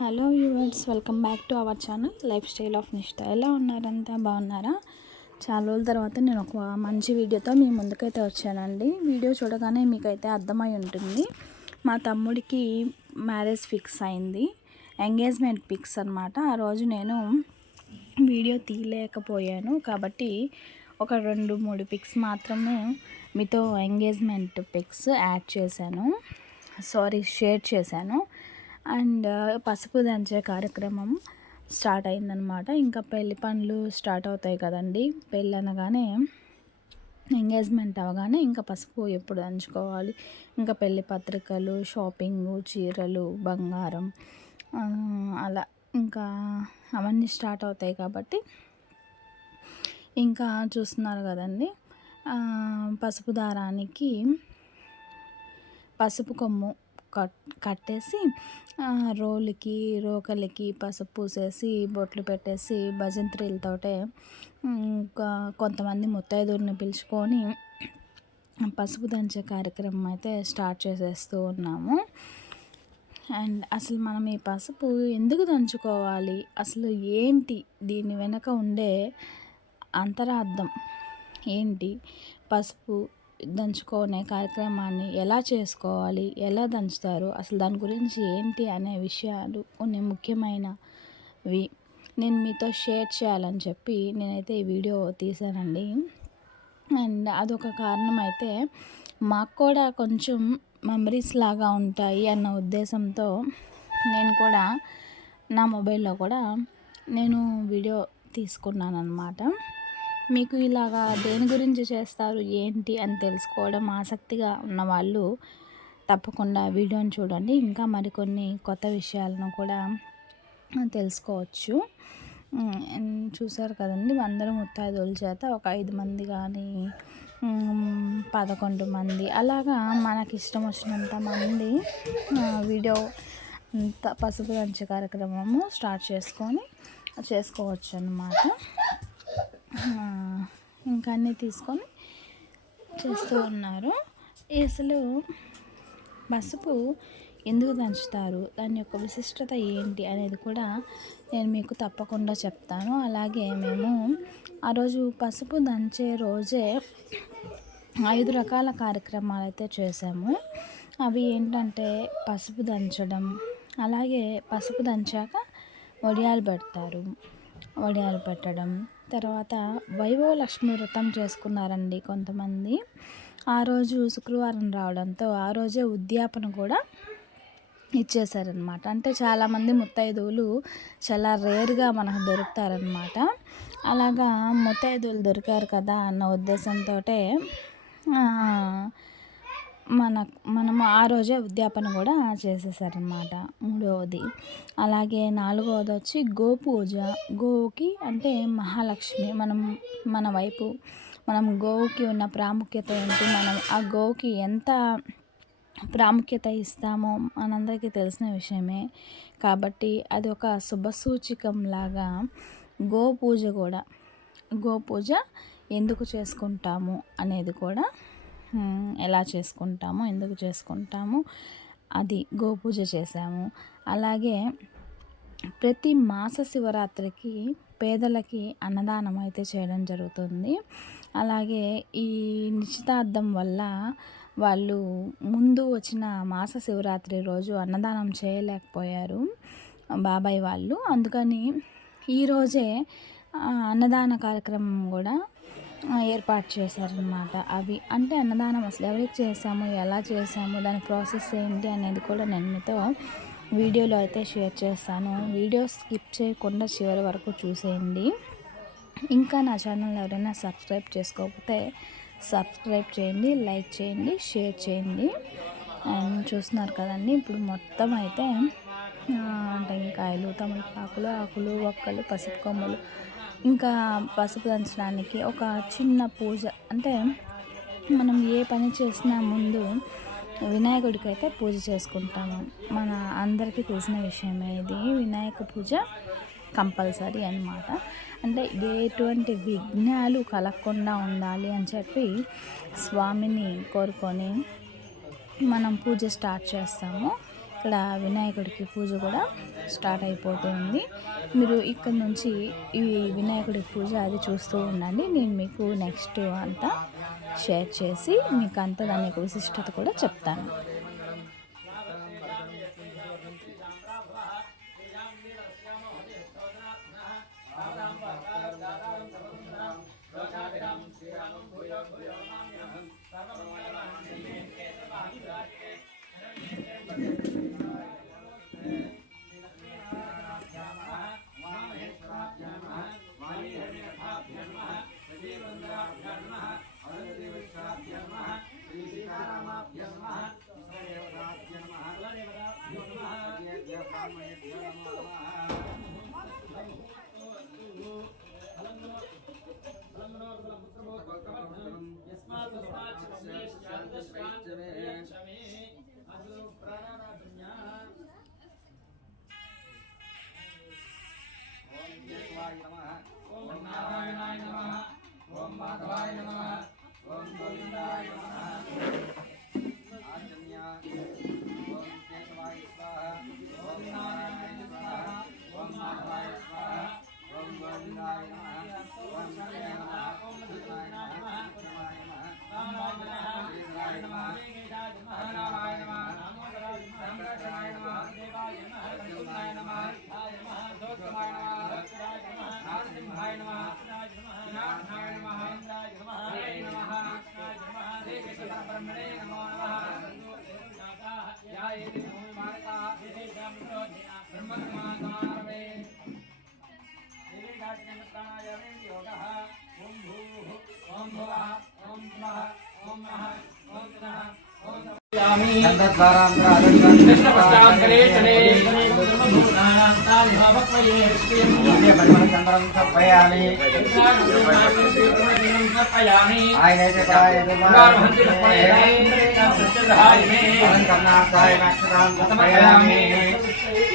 Hello viewers, welcome back to our channel life style of నిష్ఠ. ఎలా ఉన్నారంతా? బాగున్నారా? చాలా రోజుల తర్వాత నేను ఒక మంచి వీడియోతో మీ ముందుకైతే వచ్చానండి. వీడియో చూడగానే మీకైతే అర్థమై ఉంటుంది. మా తమ్ముడికి మ్యారేజ్ ఫిక్స్ అయింది, ఎంగేజ్మెంట్ ఫిక్స్ అనమాట. ఆ రోజు నేను వీడియో తీయలేకపోయాను కాబట్టి ఒక 2-3 పిక్స్ మాత్రమే మీతో ఎంగేజ్మెంట్ పిక్స్ షేర్ చేశాను. అండ్ పసుపు దంచే కార్యక్రమం స్టార్ట్ అయిందనమాట. ఇంకా పెళ్లి పనులు స్టార్ట్ అవుతాయి కదండి. పెళ్ళి అనగానే, ఎంగేజ్మెంట్ అవగానే ఇంకా పసుపు ఎప్పుడు దంచుకోవాలి, ఇంకా పెళ్లి పత్రికలు, షాపింగు, చీరలు, బంగారం, అలా ఇంకా అవన్నీ స్టార్ట్ అవుతాయి కాబట్టి ఇంకా చూస్తున్నారు కదండి. పసుపు దారానికి పసుపు కొమ్ము కట్టేసి రోకలికి పసుపు పూసేసి బొట్లు పెట్టేసి భజంత్రీలతోటే ఇంకా కొంతమంది ముత్తైదువుల్ని పిలుచుకొని పసుపు దంచే కార్యక్రమం అయితే స్టార్ట్ చేసేస్తూ ఉన్నాము. అండ్ అసలు మనం ఈ పసుపు ఎందుకు దంచుకోవాలి, అసలు ఏంటి దీని వెనక ఉండే అంతరార్థం ఏంటి, పసుపు దంచుకునే కార్యక్రమాన్ని ఎలా చేసుకోవాలి, ఎలా దంచుతారు, అసలు దాని గురించి ఏంటి అనే విషయాలు కొన్ని ముఖ్యమైనవి నేను మీతో షేర్ చేయాలని చెప్పి నేనైతే ఈ వీడియో తీశానండి. అండ్ అదొక కారణం అయితే మాకు కూడా కొంచెం మెమరీస్ లాగా ఉంటాయి అన్న ఉద్దేశంతో నేను కూడా నా మొబైల్లో కూడా నేను వీడియో తీసుకున్నాను అన్నమాట. మీకు ఇలాగా దేని గురించి చేస్తారు ఏంటి అని తెలుసుకోవడం ఆసక్తిగా ఉన్నవాళ్ళు తప్పకుండా వీడియోని చూడండి. ఇంకా మరికొన్ని కొత్త విషయాలను కూడా తెలుసుకోవచ్చు. చూసారు కదండి, అందరూ ముత్తైదువుల చేత ఒక 5 మంది కానీ 11 మంది అలాగా మనకి ఇష్టం వచ్చినంత మంది వీడియో పసుపు దంచే కార్యక్రమము స్టార్ట్ చేసుకోవచ్చు అన్నమాట. ఇంకా అన్నీ తీసుకొని చేస్తూ ఉన్నారు. అసలు పసుపు ఎందుకు దంచుతారు, దాని యొక్క విశిష్టత ఏంటి అనేది కూడా నేను మీకు తప్పకుండా చెప్తాను. అలాగే మేము ఆ రోజు పసుపు దంచే రోజే 5 రకాల కార్యక్రమాలు అయితే చేసాము. అవి ఏంటంటే పసుపు దంచడం, అలాగే పసుపు దంచాక వడియాలు పెట్టడం, తర్వాత వైభవ లక్ష్మి వ్రతం చేసుకున్నారండి కొంతమంది. ఆ రోజు శుక్రవారం రావడంతో ఆ రోజే ఉద్యాపన కూడా ఇచ్చేసారనమాట. అంటే చాలామంది ముత్తైదువులు చాలా రేర్గా మనకు దొరుకుతారనమాట. అలాగా ముత్తైదువులు కదా అన్న ఉద్దేశంతో మనము ఆ రోజే ఉద్యాపన కూడా చేసేసారనమాట. 3వది. అలాగే 4వది వచ్చి గోపూజ. గోవుకి అంటే మహాలక్ష్మి. మన వైపు మనం గోవుకి ఉన్న ప్రాముఖ్యత ఏంటి, మనం ఆ గోవుకి ఎంత ప్రాముఖ్యత ఇస్తామో మనందరికీ తెలిసిన విషయమే. కాబట్టి అది ఒక శుభసూచకంలాగా గోపూజ ఎందుకు చేసుకుంటాము అనేది కూడా, ఎలా చేసుకుంటాము, ఎందుకు చేసుకుంటాము, అది గోపూజ చేశాము. అలాగే ప్రతి మాస శివరాత్రికి పేదలకి అన్నదానం అయితే చేయడం జరుగుతుంది. అలాగే ఈ నిశ్చితార్థం వల్ల వాళ్ళు ముందు వచ్చిన మాస శివరాత్రి రోజు అన్నదానం చేయలేకపోయారు బాబాయ్ వాళ్ళు. అందుకని ఈరోజే అన్నదాన కార్యక్రమం కూడా ఏర్పాటు చేశారనమాట. అవి అంటే అన్నదానం అసలు ఎవరికి చేసాము, ఎలా చేసాము, దాని ప్రాసెస్ ఏంటి అనేది కూడా నేను మీతో వీడియోలో అయితే షేర్ చేస్తాను. వీడియో స్కిప్ చేయకుండా చివరి వరకు చూసేయండి. ఇంకా నా ఛానల్ ఎవరైనా సబ్స్క్రైబ్ చేసుకోకపోతే సబ్స్క్రైబ్ చేయండి, లైక్ చేయండి, షేర్ చేయండి. అండ్ చూస్తున్నారు కదండి, ఇప్పుడు మొత్తం అయితే టెంకాయలు, తమలపాకులు, ఆకులు, ఒక్కలు, పసుపు కొమ్మలు, ఇంకా పసుపు దంచడానికి ఒక చిన్న పూజ. అంటే మనం ఏ పని చేసినా ముందు వినాయకుడికి అయితే పూజ చేసుకుంటాము. మన అందరికీ తెలిసిన విషయమే ఇది. వినాయక పూజ కంపల్సరీ అన్నమాట. అంటే ఎటువంటి విఘ్నాలు కలగకుండా ఉండాలి అని చెప్పి స్వామిని కోరుకొని మనం పూజ స్టార్ట్ చేస్తాము. ఇక్కడ వినాయకుడికి పూజ కూడా స్టార్ట్ అయిపోతుంది. మీరు ఇక్కడ నుంచి ఈ వినాయకుడి పూజ అది చూస్తూ ఉండండి. నేను మీకు నెక్స్ట్ అంతా షేర్ చేసి మీకు అంతా దాని యొక్క విశిష్టత కూడా చెప్తాను.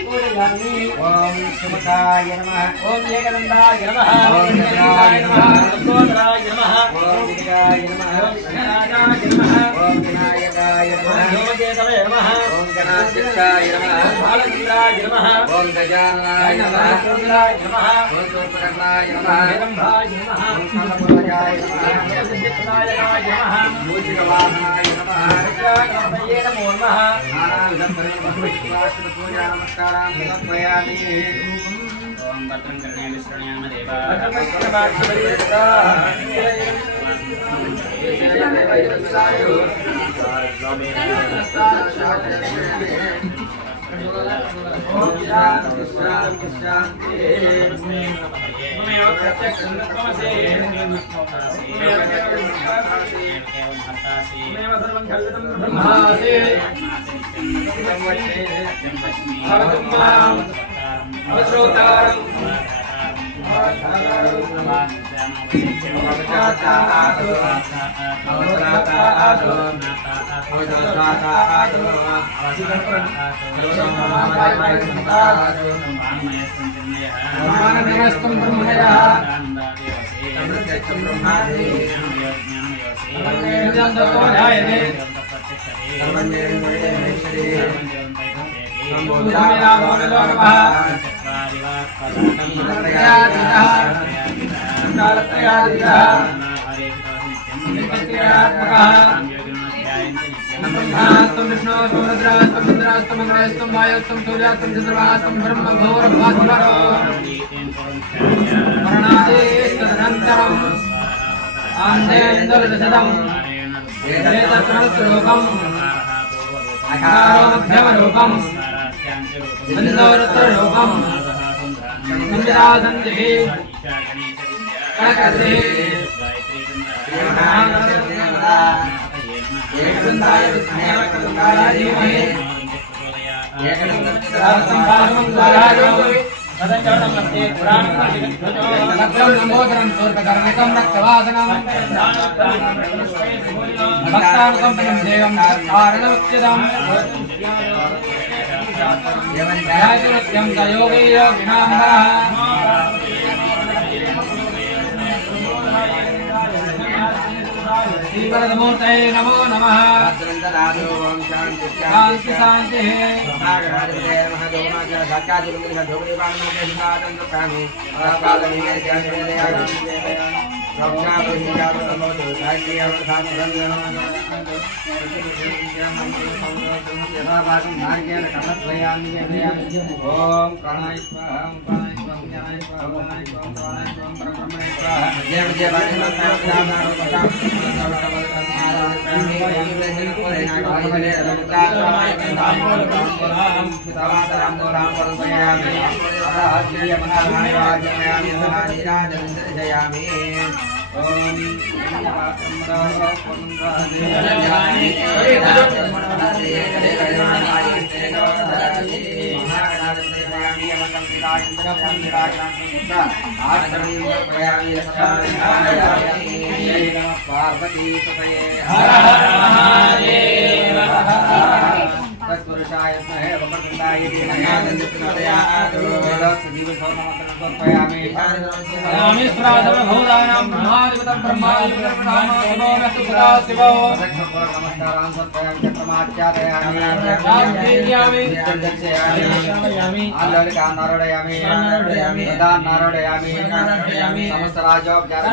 ఓం శివకాయ నమః ఓం ఏకదంతాయ నమః ఓం గణాయ నమః గోత్రాయ నమః ఓం విద్యాయ నమః ఓం గణాయ నమః ఓం వినాయకాయ నమః ఓం దేవతాయ నమః ఓం గణాధ్యక్షాయ నమః బాలచంద్రాయ నమః ఓం గజాననాయ నమః ఓం రుద్రాయ నమః ఓం సూర్పకర్ణాయ నమః ఏకంభాయ నమః ఓం సమపూజాయ నమః ఓం సిద్ధివినాయకాయ నమః మూషికవాహనాయ నమః రుద్రాయ నమో నమః నానావిధ పరిమళ పూజా నమస్కారాన్ని సమర్పయామి. ఓం భద్రం కర్ణేమి శృణ్యామ దేవా శ్రీవరదమూర్తయే నమో నమః. శాంతి శాంతి. ఓం ప్రాణాయ స్వాహా. ఓం ప్రాణాయ స్వాహా. జ్ఞానాయ స్వాహా. ప్రాణాయ స్వాహా. ప్రాణాయ స్వాహా. పరబ్రహ్మణే స్వాహా. పార్వతీ తత్పురుషాయ స్మహే వపకుండాయ సమర్పయామి శ్రాద్ధభూతానాం బ్రహ్మాధిపతం బ్రహ్మాధిపతం శివో నమస్కారం సమర్పయామి చక్రమాచ్యాదయామి ఆలలికాన్ నారోడయామి ప్రధాన్ నారోడయామి సమస్త రాజోపచార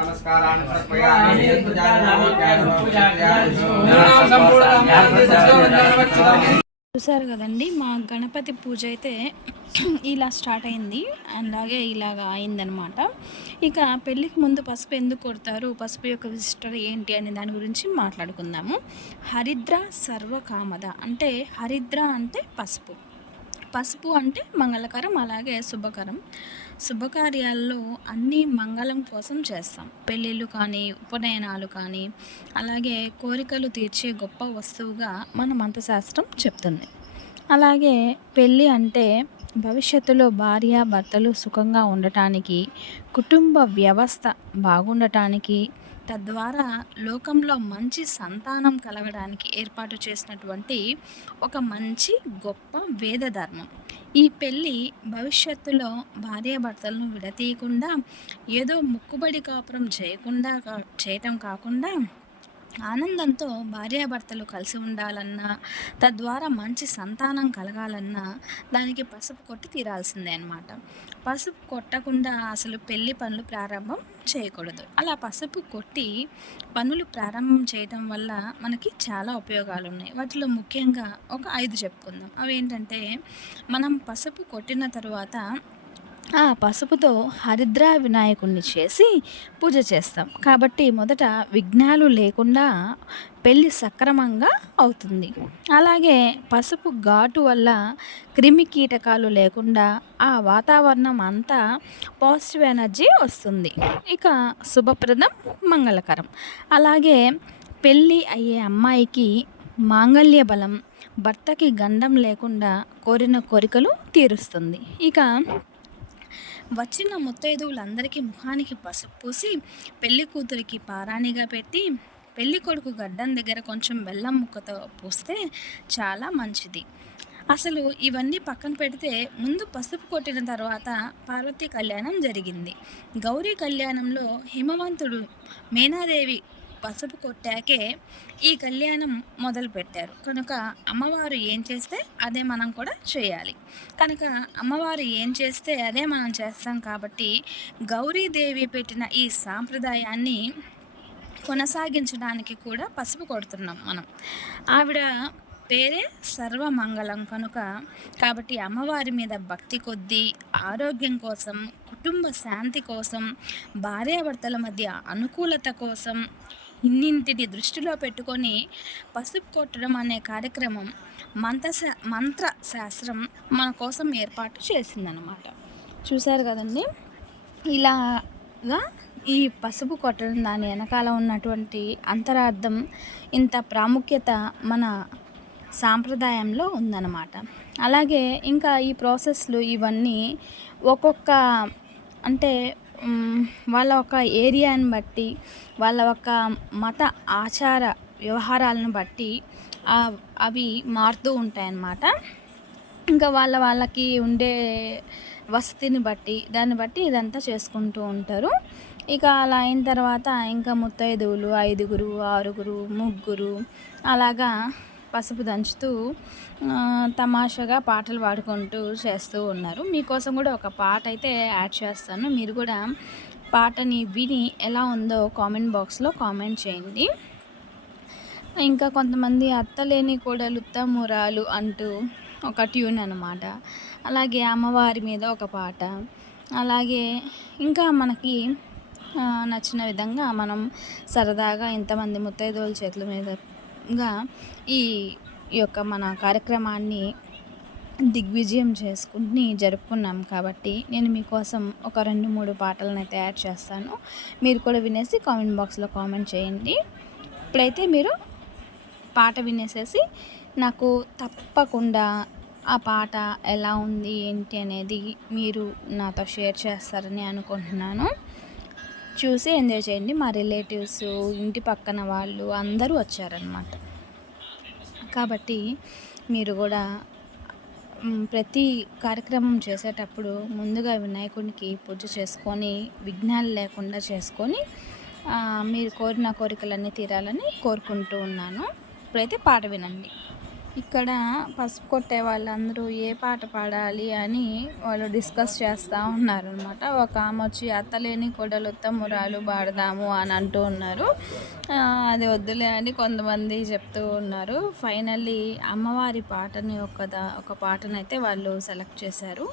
నమస్కారాన్ని సమర్పయామి చూసారు కదండి, మా గణపతి పూజ అయితే ఇలా స్టార్ట్ అయింది. అలాగే ఇలాగ అయిందనమాట. ఇక పెళ్ళికి ముందు పసుపు ఎందుకు కొడతారు, పసుపు యొక్క విశిష్టత ఏంటి అనే దాని గురించి మాట్లాడుకుందాము. హరిద్ర సర్వకామద అంటే హరిద్ర అంటే పసుపు, పసుపు అంటే మంగళకరం, అలాగే శుభకరం. శుభకార్యాల్లో అన్నీ మంగళం కోసం చేస్తాం. పెళ్ళిళ్ళు కానీ, ఉపనయనాలు కానీ, అలాగే కోరికలు తీర్చే గొప్ప వస్తువుగా మన మంత్రశాస్త్రం చెప్తుంది. అలాగే పెళ్ళి అంటే భవిష్యత్తులో భార్య భర్తలు సుఖంగా ఉండటానికి, కుటుంబ వ్యవస్థ బాగుండటానికి, తద్వారా లోకంలో మంచి సంతానం కలగడానికి ఏర్పాటు చేసినటువంటి ఒక మంచి గొప్ప వేద ధర్మం. ఈ పెళ్ళి భవిష్యత్తులో భార్యాభర్తలను విడతీయకుండా, ఏదో మొక్కుబడి కాపురం చేయటం కాకుండా ఆనందంతో భార్యాభర్తలు కలిసి ఉండాలన్నా, తద్వారా మంచి సంతానం కలగాలన్నా దానికి పసుపు కొట్టి తీరాల్సిందే అన్నమాట. పసుపు కొట్టకుండా అసలు పెళ్ళి పనులు ప్రారంభం చేయకూడదు. అలా పసుపు కొట్టి పనులు ప్రారంభం చేయటం వల్ల మనకి చాలా ఉపయోగాలు ఉన్నాయి. వాటిలో ముఖ్యంగా ఒక 5 చెప్పుకుందాం. అవి ఏంటంటే, మనం పసుపు కొట్టిన తర్వాత ఆ పసుపుతో హరిద్ర వినాయకుడిని చేసి పూజ చేస్తాం. కాబట్టి మొదట విఘ్నాలు లేకుండా పెళ్ళి సక్రమంగా అవుతుంది. అలాగే పసుపు ఘాటు వల్ల క్రిమి కీటకాలు లేకుండా ఆ వాతావరణం అంతా పాజిటివ్ ఎనర్జీ వస్తుంది. ఇక శుభప్రదం, మంగళకరం. అలాగే పెళ్ళి అయ్యే అమ్మాయికి మాంగళ్య బలం, భర్తకి గండం లేకుండా కోరిన కోరికలు తీరుస్తుంది. ఇక వచ్చిన ముత్తైదువులందరికీ ముఖానికి పసుపు పూసి పెళ్లి కూతురికి పారాణిగా పెట్టి పెళ్లి కొడుకు గడ్డం దగ్గర కొంచెం బెల్లం ముక్కతో పూస్తే చాలా మంచిది. అసలు ఇవన్నీ పక్కన పెడితే ముందు పసుపు కొట్టిన తర్వాత పార్వతీ కళ్యాణం జరిగింది. గౌరీ కళ్యాణంలో హిమవంతుడు మేనాదేవి పసుపు కొట్టాకే ఈ కళ్యాణం మొదలుపెట్టారు. కనుక అమ్మవారు ఏం చేస్తే అదే మనం కూడా చేయాలి. కనుక అమ్మవారు ఏం చేస్తే అదే మనం చేస్తాం. కాబట్టి గౌరీదేవి పెట్టిన ఈ సాంప్రదాయాన్ని కొనసాగించడానికి కూడా పసుపు కొడుతున్నాం మనం. ఆవిడ పేరే సర్వమంగళం కనుక, కాబట్టి అమ్మవారి మీద భక్తి కొద్దీ, ఆరోగ్యం కోసం, కుటుంబ శాంతి కోసం, భార్యాభర్తల మధ్య అనుకూలత కోసం ఇన్నింటిని దృష్టిలో పెట్టుకొని పసుపు కొట్టడం అనే కార్యక్రమం మంత్రశాస్త్రం మన కోసం ఏర్పాటు చేసిందనమాట. చూశారు కదండి, ఇలాగా ఈ పసుపు కొట్టడం దాని వెనకాల ఉన్నటువంటి అంతరార్థం, ఇంత ప్రాముఖ్యత మన సాంప్రదాయంలో ఉందన్నమాట. అలాగే ఇంకా ఈ ప్రాసెస్లు ఇవన్నీ ఒక్కొక్క అంటే వాళ్ళ ఒక ఏరియాని బట్టి, వాళ్ళ ఒక మత ఆచార వ్యవహారాలను బట్టి అవి మారుతూ ఉంటాయన్నమాట. ఇంకా వాళ్ళకి ఉండే వసతిని బట్టి దాన్ని బట్టి ఇదంతా చేసుకుంటూ ఉంటారు. ఇక అలా అయిన తర్వాత ఇంకా ముత్తైదువులు 5గురు 6గురు 3 అలాగా పసుపు దంచుతూ తమాషాగా పాటలు పాడుకుంటూ చేస్తూ ఉన్నారు. మీకోసం కూడా ఒక పాట అయితే యాడ్ చేస్తాను. మీరు కూడా పాటని విని ఎలా ఉందో కామెంట్ బాక్స్లో కామెంట్ చేయండి. ఇంకా కొంతమంది అత్తలేని కోడలు ఉత్తమురాలు అంటూ ఒక ట్యూన్ అన్నమాట. అలాగే అమ్మవారి మీద ఒక పాట, అలాగే ఇంకా మనకి నచ్చిన విధంగా మనం సరదాగా ఇంతమంది ముత్తైదువుల చేతుల మీదుగా ఈ యొక్క మన కార్యక్రమాన్ని దిగ్విజయం చేసుకుని జరుపుకున్నాం కాబట్టి నేను మీకోసం ఒక 2-3 పాటలను అయితే యాడ్ చేస్తాను. మీరు కూడా వినేసి కామెంట్ బాక్స్లో కామెంట్ చేయండి. ఇప్పుడైతే మీరు పాట వినేసేసి నాకు తప్పకుండా ఆ పాట ఎలా ఉంది ఏంటి అనేది మీరు నాతో షేర్ చేస్తారని అనుకుంటున్నాను. చూసి ఎంజాయ్ చేయండి. మా రిలేటివ్స్, ఇంటి పక్కన వాళ్ళు అందరూ వచ్చారనమాట. కాబట్టి మీరు కూడా ప్రతి కార్యక్రమం చేసేటప్పుడు ముందుగా వినాయకునికి పూజ చేసుకొని విఘ్నాలు లేకుండా చేసుకొని మీరు కోరిన కోరికలన్నీ తీరాలని కోరుకుంటూ ఉన్నాను. ఇప్పుడైతే పాట వినండి. ఇక్కడ పసుపు కొట్టే వాళ్ళందరూ ఏ పాట పాడాలి అని వాళ్ళు డిస్కస్ చేస్తూ ఉన్నారనమాట. ఒక ఆమె వచ్చి అత్తలేని కోడలు ఉత్తమురాలు పాడదాము అని అంటూ ఉన్నారు. అది వద్దులే అని కొంతమంది చెప్తూ ఉన్నారు. ఫైనల్లీ అమ్మవారి పాటని ఒక పాటనైతే వాళ్ళు సెలెక్ట్ చేశారు.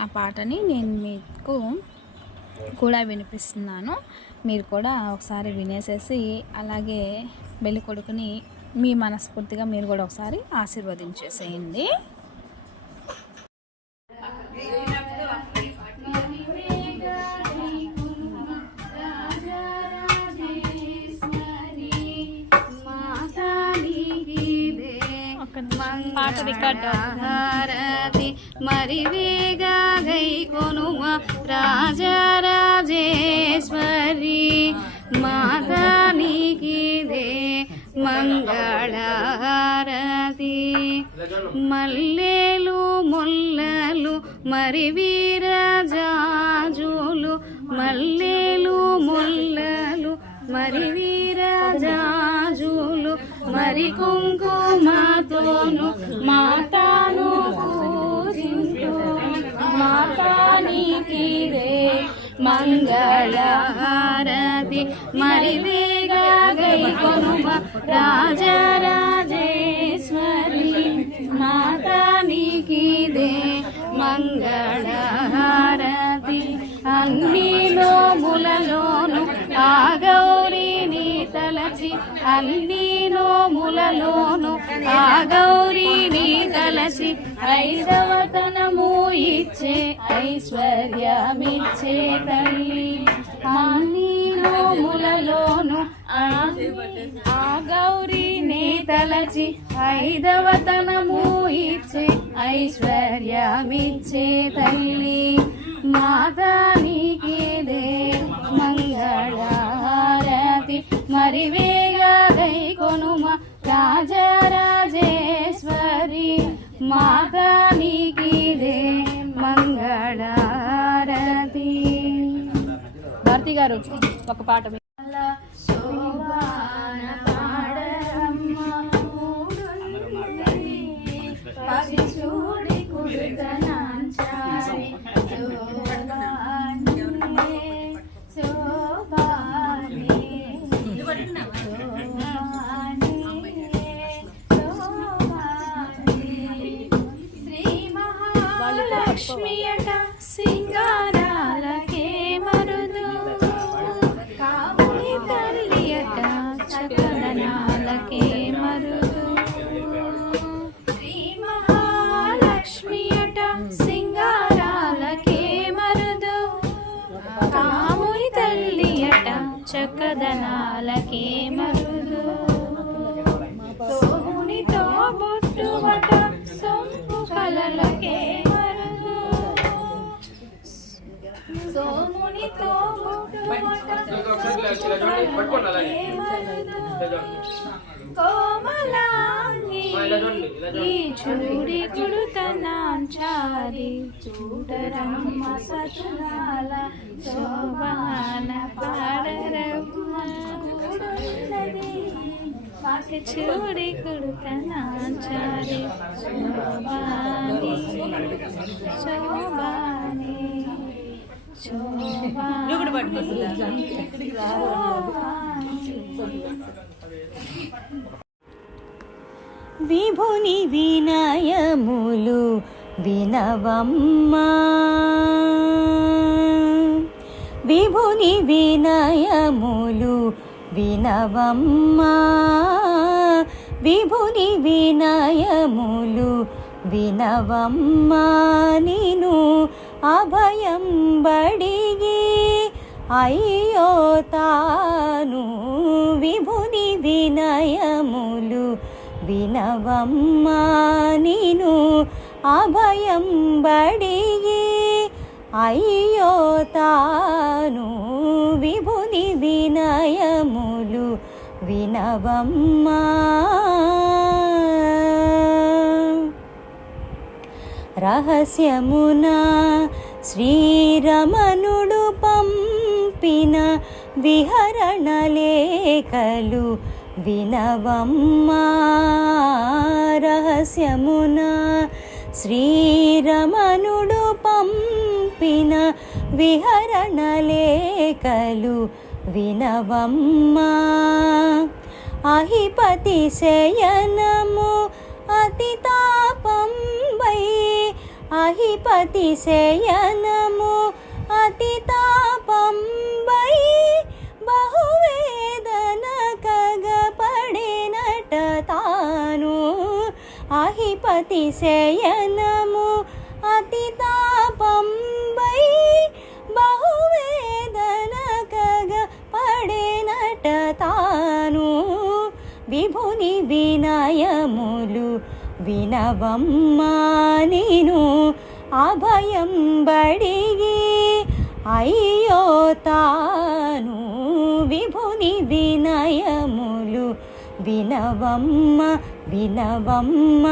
ఆ పాటని నేను మీకు కూడా వినిపిస్తున్నాను. మీరు కూడా ఒకసారి వినేసేసి అలాగే పెళ్లి కొడుకుని మీ మనస్ఫూర్తిగా మీరు కూడా ఒకసారి ఆశీర్వదించేసేయండి. పాట రికార్డ్ మరి వేగా గై కొనుమ రాజరాజేశ్వరి మాతానికిదే మంగళహారతి. మల్లెలు మొల్లలు మరి వీరజాజులు మల్లెలు మొల్లలు మరి వీరజాజులు మరి కుంకుమతోను మాతాను పూజించు మాతానికిదే మంగళహారతి. మరి వేగా గై కొనుమ రాజరాజేశ్వరి మాతానికిదే మంగళహారతి. అన్ని నోములలోను ఆ గౌరీని తలచి అన్ని నోములలోను ఆ గౌరీని తలచి ఐదవతనము ఇచ్చే ఐశ్వర్యమిచ్చే తల్లి. అన్ని నోములలోను ఆ గౌరీని తలచి ఐదవతనము ఇచ్చే ఐశ్వర్యమిచ్చే తల్లి. మాతానికిదే మంగళహారతి. మరి వేగా గై కొనుమ రాజరాజేశ్వరి మాతానికిదే మంగళహారతి. భారతి గారు ఒక పాట చూడి కుడుతనాంచారి లక్ష్మియట సింగారాలకే మరుదు కాముని తల్లియట చకదనాలకే మరుదు. శ్రీ మహాలక్ష్మియట సింగారాలకే మరుదు కాముని తల్లియట చకదనాలకే మరుదు. సోమునితో బొట్టువట సొంపు కలలకే మరుదు. సోమునితో బొట్టువట సొంపు కలలకే మరుదు. కోమలాంగి ఈ చూడి కుడుతనాంచారి చూడరమ్మ సతులాల శోభాన పాడరమ్మ మాకి చూడి కుడుతనాంచారి శోభాని శోభాని విభుని వినయములు వినవమ్మా విభుని వినయములు వినవమ్మా విభుని వినయములు వినవమ్మా నిను అభయం బడిగి అయ్యో తాను విభుని వినయములు వినవమ్మా నిను అభయం బడిగి అయ్యో తాను విభుని వినయములు వినవమ్మా రహస్యమున శ్రీరమణుడు పంపిన విహరణ లేఖలు వినవమ్మా రహస్యమున శ్రీరమణుడు పంపిన విహరణ లేఖలు వినవమ్మా అహిపతి శయనము అతి తాపంబై అహిపతి శయనము అతి తాపంబై బహువేదన కగపడినట తాను అహిపతి శయనము అతి తాపంబై బహువేదన కగపడినట తాను విభుని వినయములు వినవమ్మా నేను అభయం బడిగి అయ్యో తాను విభుని వినయములు వినవమ్మ వినవమ్మ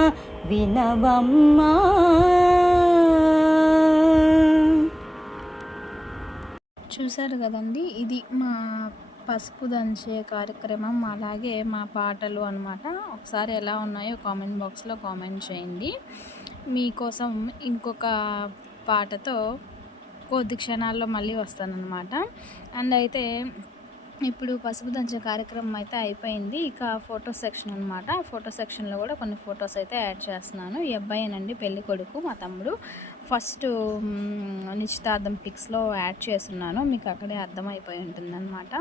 వినవమ్మా చూశారు కదండి, ఇది మా పసుపు దంచే కార్యక్రమం, అలాగే మా పాటలు అన్నమాట. ఒకసారి ఎలా ఉన్నాయో కామెంట్ బాక్స్లో కామెంట్ చేయండి. మీకోసం ఇంకొక పాటతో కొద్ది క్షణాల్లో మళ్ళీ వస్తానన్నమాట. అండ్ అయితే ఇప్పుడు పసుపు దంచే కార్యక్రమం అయితే అయిపోయింది. ఇక ఫోటో సెక్షన్ అనమాట. ఫోటో సెక్షన్లో కూడా కొన్ని ఫొటోస్ అయితే యాడ్ చేస్తున్నాను. ఈ అబ్బాయేనండి పెళ్ళి కొడుకు, మా తమ్ముడు. ఫస్ట్ నిశ్చితార్థం పిక్స్లో యాడ్ చేస్తున్నాను, మీకు అక్కడే అర్థమైపోయి ఉంటుందన్నమాట.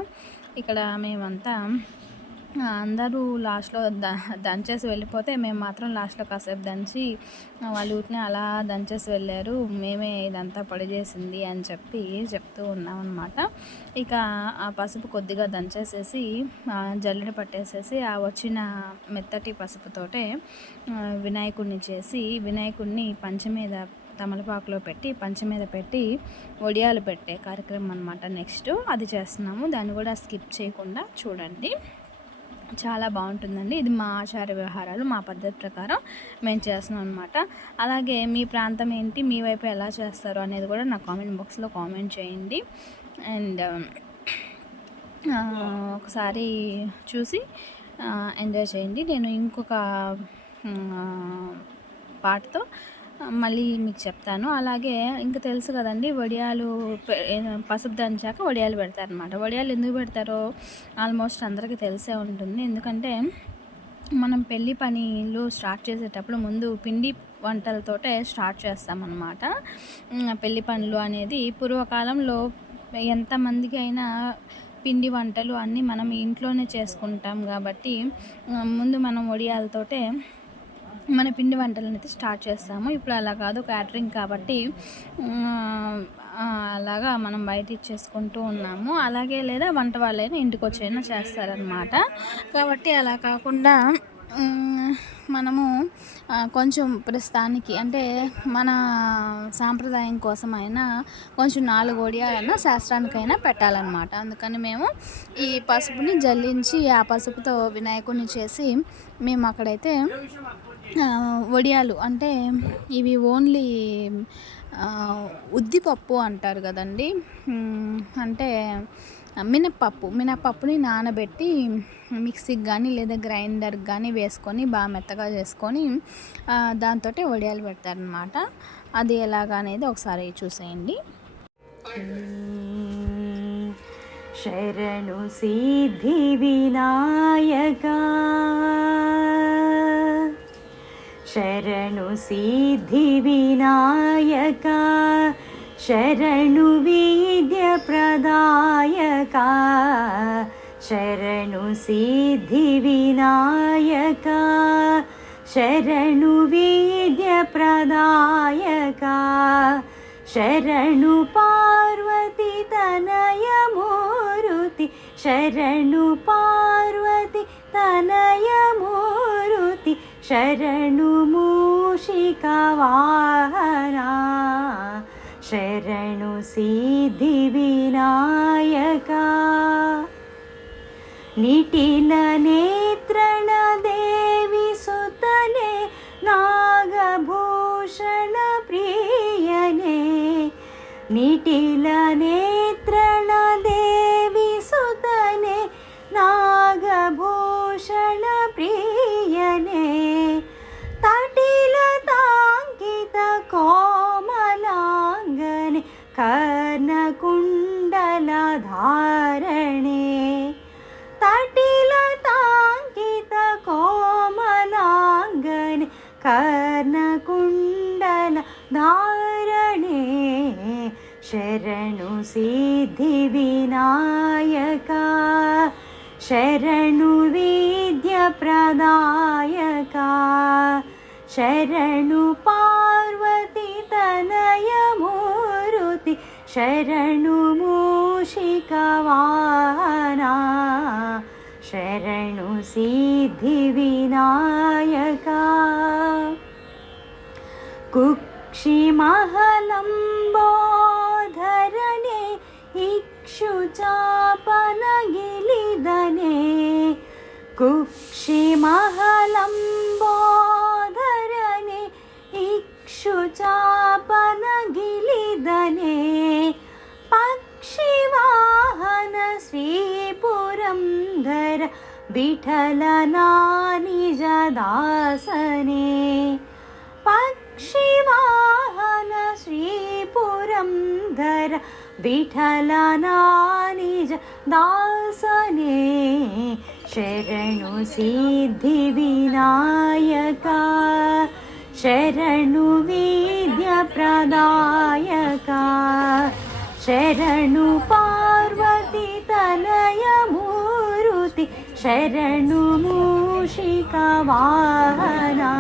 ఇక్కడ మేమంతా అందరూ లాస్ట్లో దంచేసి వెళ్ళిపోతే మేము మాత్రం లాస్ట్లో కాసేపు దంచి వాళ్ళు ఊరినే అలా దంచేసి వెళ్ళారు, మేమే ఇదంతా పొడి చేసింది అని చెప్తూ ఉన్నాం అనమాట. ఇక ఆ పసుపు కొద్దిగా దంచేసేసి జల్లెడ పట్టేసేసి ఆ వచ్చిన మెత్తటి పసుపుతోటే వినాయకుడిని చేసి వినాయకుడిని పంచ మీద తమలపాకులో పెట్టి పంచ మీద పెట్టి వడియాలు పెట్టే కార్యక్రమం అనమాట. నెక్స్ట్ అది చేస్తున్నాము, దాన్ని కూడా స్కిప్ చేయకుండా చూడండి, చాలా బాగుంటుందండి. ఇది మా ఆచార వ్యవహారాలు, మా పద్ధతి ప్రకారం మేము చేస్తున్నాం అనమాట. అలాగే మీ ప్రాంతం ఏంటి, మీ వైపు ఎలా చేస్తారు అనేది కూడా నా కామెంట్ బాక్స్లో కామెంట్ చేయండి. అండ్ ఒకసారి చూసి ఎంజాయ్ చేయండి. నేను ఇంకొక పాటతో మళ్ళీ మీకు చెప్తాను. అలాగే ఇంకా తెలుసు కదండి, వడియాలు పసుపు దంచాక వడియాలు పెడతారనమాట. వడియాలు ఎందుకు పెడతారో ఆల్మోస్ట్ అందరికీ తెలిసే ఉంటుంది. ఎందుకంటే మనం పెళ్ళి పనిలు స్టార్ట్ చేసేటప్పుడు ముందు పిండి వంటలతోటే స్టార్ట్ చేస్తామన్నమాట. పెళ్ళి పనులు అనేది పూర్వకాలంలో ఎంతమందికి అయినా పిండి వంటలు అన్నీ మనం ఇంట్లోనే చేసుకుంటాం కాబట్టి ముందు మనం వడియాలతోటే మన పిండి వంటలు అయితే స్టార్ట్ చేస్తాము. ఇప్పుడు అలా కాదు, క్యాటరింగ్ కాబట్టి అలాగా మనం బయట ఇచ్చేసుకుంటూ ఉన్నాము. అలాగే లేదా వంట వాళ్ళైనా ఇంటికి వచ్చైనా చేస్తారనమాట. కాబట్టి అలా కాకుండా మనము కొంచెం ప్రస్తుతానికి అంటే మన సాంప్రదాయం కోసమైనా కొంచెం 4 వడియాలన్నా శాస్త్రానికైనా పెట్టాలన్నమాట. అందుకని మేము ఈ పసుపుని జల్లించి ఆ పసుపుతో వినాయకుడిని చేసి మేము అక్కడైతే వడియాలు అంటే ఇవి ఓన్లీ ఉద్దిపప్పు అంటారు కదండి, అంటే మినప్పప్పుని నానబెట్టి మిక్సీకి కానీ లేదా గ్రైండర్కి కానీ వేసుకొని బాగా మెత్తగా చేసుకొని దాంతో వడియాలు పెడతారనమాట. అది ఎలాగా అనేది ఒకసారి చూసేయండి. శరణు సిద్ధి వినాయక, శరణు సిద్ధి వినాయక, శరణు విద్య ప్రదాయక, శరణు సిద్ధి వినాయక, శరణు విద్య ప్రదాయక, శరణు పార్వతి తనయమూర్తి, శరణు పార్వతి తనయమూర్తి, శరణు మూషిక వాహనా, శరణు సిద్ధి వినాయక, నిటిల నేత్రణ దేవి సుతనే, నాగభూషణ ప్రియనే, నిటిల నేత్రణ దేవి సుతనే, నాగభూషణ ప్రియనే, తటిల తాంకిత కోమలాంగనే, కర్ణకుండల ధారణే, తటిల తాంకిత కోమలాంగనే, కర్ణకుండల ధారణే, శరణు సిద్ధి వినాయక, శరణు విద్య ప్రదాయక, శరణు పార్వతి తనయమూర్తి, శరణు మూషిక వాహనా, శరణు సిద్ధి వినాయక, కుక్షిమహలంబోధరణే, ఇక్షుచాపనగిలిదనే, కుక్షిమహలంబోధరణే, ఇక్షుచాపనగిలిదనే, పక్షివాహన శ్రీపురంధర విఠలనా నిజదాసనే, పక్షివాహన శ్రీపురంధర విఠలనా నిజ దాసనే, శరణు సిద్ధి వినాయక, శరణు విద్య ప్రదాయక, శరణు పార్వతి తనయమూర్తి, శరణు మూషిక వాహనా,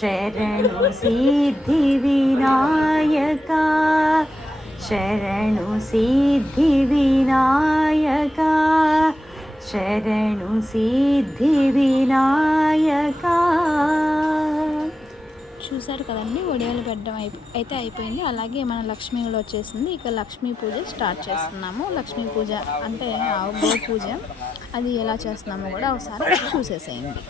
శరణు సిద్ధి వినాయక, శరణు సిద్ధి వినాయక, శరణు సిద్ధి వినాయక. చూసారు కదండి, వడియాలు పెట్టడం అయితే అయిపోయింది. అలాగే మన లక్ష్మీ కూడా వచ్చేసింది. ఇక లక్ష్మీ పూజ స్టార్ట్ చేస్తున్నాము. లక్ష్మీ పూజ అంటే గో పూజ, అది ఎలా చేస్తున్నామో కూడా ఒకసారి చూసేసేయండి.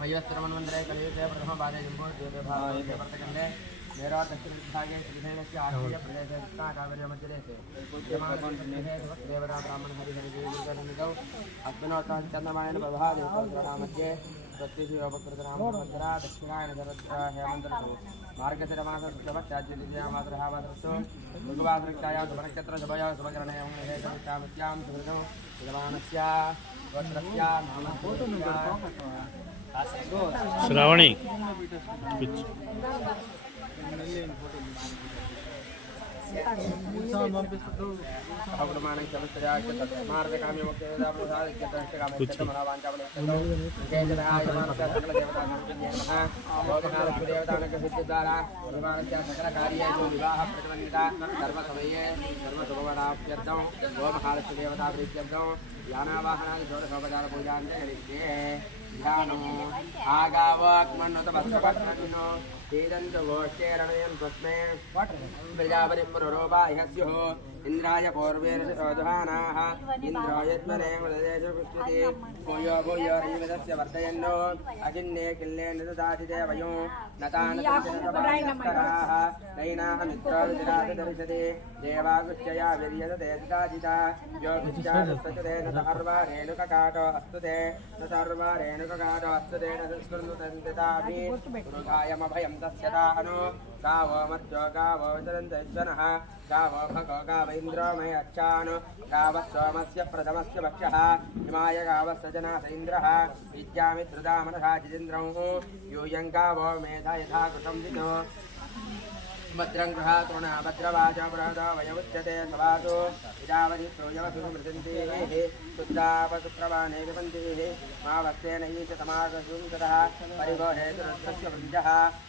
वैवस्त्रमन्वन्तरे कलियुगे प्रथमपादे जम्बूद्वीपे मेरा दक्षिण विभागे श्रीधेनस्य आर्य प्रदेशे कावेरी मध्यदेशे देवता ब्राह्मण हरिहरिदेवौ अस्मिनोत्तः चन्द्रमायन प्रभाते मध्ये प्रत्यक्षोपकृतनामोत्तरा दक्षिणायन शरद्रा हेमन्तर्षु मार्गशिरमासस्तवत्याज्यमातृहामातृस्तु भगवासृक्षायां सुभनक्षत्र शुभया शुभकरणे हेतमित्यां सुहृदौ यजमानस्य गोत्रस्य नाम శ్రావణి అహుమానం చమత్కారాయ మార్గ కామ్య ముక్తేదా ప్రసాద చిత్తస్త కామ్య మనవాంచవలే జయజనాయ నమః సకల దేవతానాం నమః భోగనాల దేవతానక సిద్ధి ద్వారా భగవాన్య సకల కార్యేషు వివాహ ప్రతిబంధిత సర్వ సమయే సర్వ శుభవదాప్యర్థం గోమహాలక్ష్మి దేవతా ప్రీత్యర్థం యానావాహనాది షోడశోపచార పూజాంతే హరిష్యే ధ్యానం ఆగావాక్మన్నత భస్మపత్రమినో తీరంత గోష్ఠేరణయం తస్మే ప్రజాపతిం పునరోపాహ్యస్యుః ఇంద్రాయ పూర్వేర్షోధమానాః ఇంద్రాయత్మనే మృదేశ పుష్యతి భూయో భూయో రైవదస్య వర్ధయన్నో అజిన్నే కిల్లే నిదదాతితే వయో నతానతరాః నైనాః మిత్రోదిరాత దర్శతి దేవాగుశ్చయా విర్యతే దాజితా యోగిశ్చాసతే నతర్వా రేణుకకాటో అస్తుతే నతర్వా రేణుకకాటో అస్తుతే నస్కృనుతంతితాభి మృగాయమభయం తస్యతాను गावो मर्त्यो गावो वितरन्तः गावो भगो गाव इन्द्रो मय अच्छानु गावः सोमस्य प्रथमस्य भक्षः हिमाय गावस्य जनास इन्द्रः विद्यामित्रुदा मनसा जितेन्द्रं यूयं गावो मेधा यथा कृतं विदो भद्रं गृहातुना भद्रवाचा बृहदा वयमुच्यते सवासो इदावधि श्रूयवसु मृदन्तेः शुद्धावसुप्रवाणे विपन्तेः मावस्तेन ईश तमागसुन्तरः परिगो हेतुरस्तस्य वृद्धः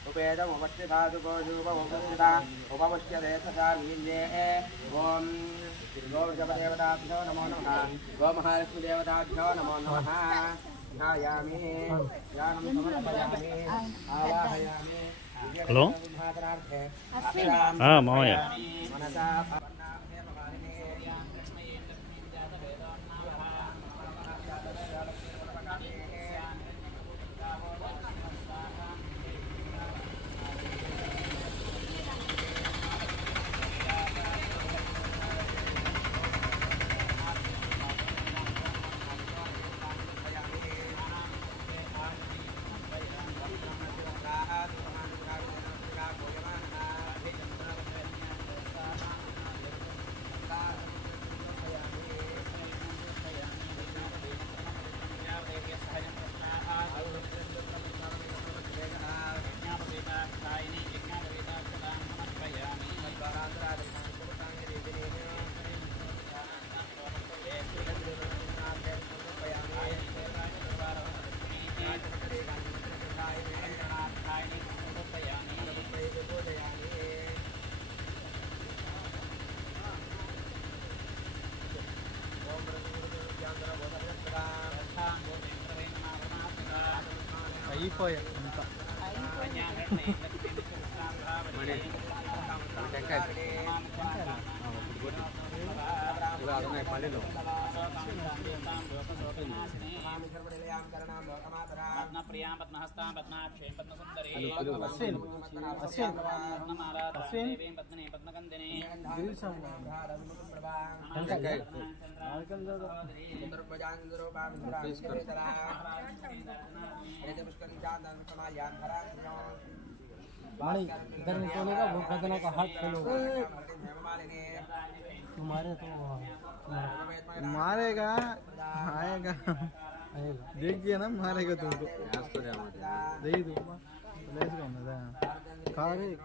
उपेदमुपस्थितासुपोषुपमुपस्थिता उपमुच्यते तथा वीर्ये ॐ गोवृषभदेवताभ्यो नमो नमः गोमहालक्ष्मीदेवताभ्यो नमो नमः ध्यायामि ध्यानं समर्पयामि आवाहयामि హలో మామయ్య అయిపోయా అంతా ప్రియాం పద్మహస్తాం పద్మాక్షేం పద్మసుందరీ పద్మనే పద్మకందినే इधर निकलेगा वो खजना का हाथ खोलोगे तुम्हारे तो मारेगा आएगा देखिए ना मारेगा तुमको देखिए तुम कारे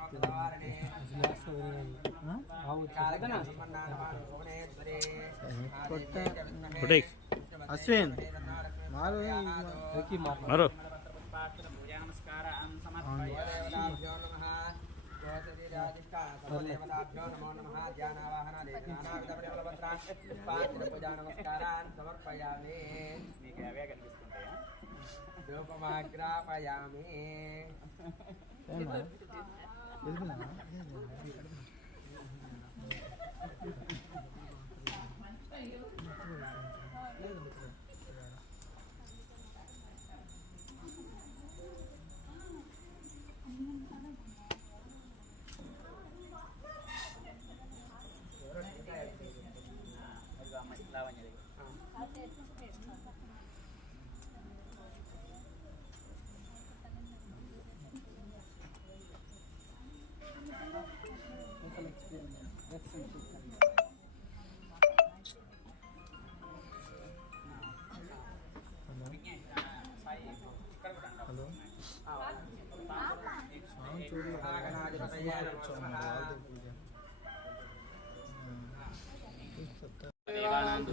अश्विन मारो मारो नमो नमः ध्यानावाहना नमस्कारान् समर्पयामि धूपमाग्रापयामि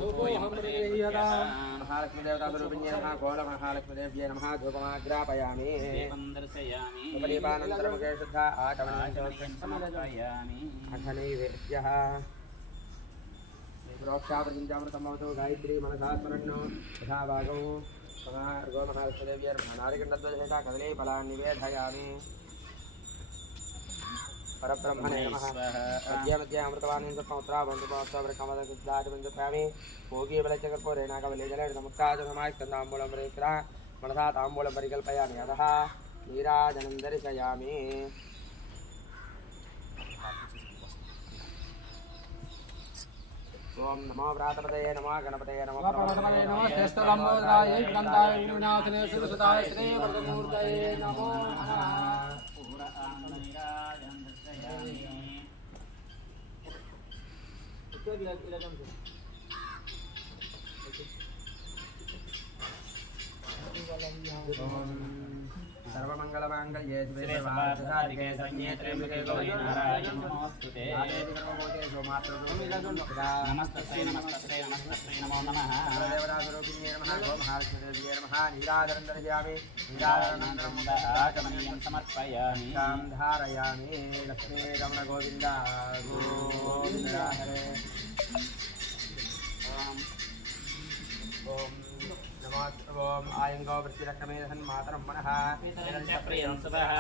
महालक्ष्मीदेवतास्वरूपिण्यै नमः गोलमहालक्ष्मीदेव्यै नमः धूपमाग्रापयामि दीपं दर्शयामि उपदीपानन्तरमुखे शुद्धा आचमनीयं समर्पयामि अथनैवेद्यः प्रोक्षाप्रपञ्चामृतं भवतु गायत्री मनसा स्मरन्नो यथा भागौ गोमहालक्ष्मीदेव्यै नमः नारिकण्डध्वजसहिता कदलीफलान् निवेदयामि परब्रह्मणे नमः मध्ये मध्ये अमृतवाणी सप्तमुत्रा बन्धुपवस्त्रकमलसिद्धादिपञ्चप्यामि भोगी बलचकर्पूरेणाकवलेजलेन समुत्ताजसमायस्कन्दाम्बूलं परिक्रा मनसा ताम्बूलं परिकल्पयामि अतः नीराजनं दर्शयामि ओम नमो व्रातपतये नमो गणपतये नमो प्रभवतये नमो श्रेष्ठलम्बोदराय ग्रन्थाय विनाथने सुरसुताय श्री वरदमूर्तये नमो सर्वमंगलमांगल्ये शिवे सर्वार्थसाधिके शरण्ये त्र्यंबके गौरी नारायणी नमोस्तुते नमस्तस्यै नमस्तस्यै नमस्तस्यै नमो नमः देवतास्वरूपिण्ये नमः गोमहालक्ष्मीदेव्यै नमः नीराजनं दर्शयामि नीराजनानन्तरं आचमनीयं समर्पयामि शां धारयामि लक्ष्मी रमण गोविन्द गोविन्द हरे ओम ओम आयंगो वृत्तिरक्रमे धन्मातरं मनः प्रियं शुभः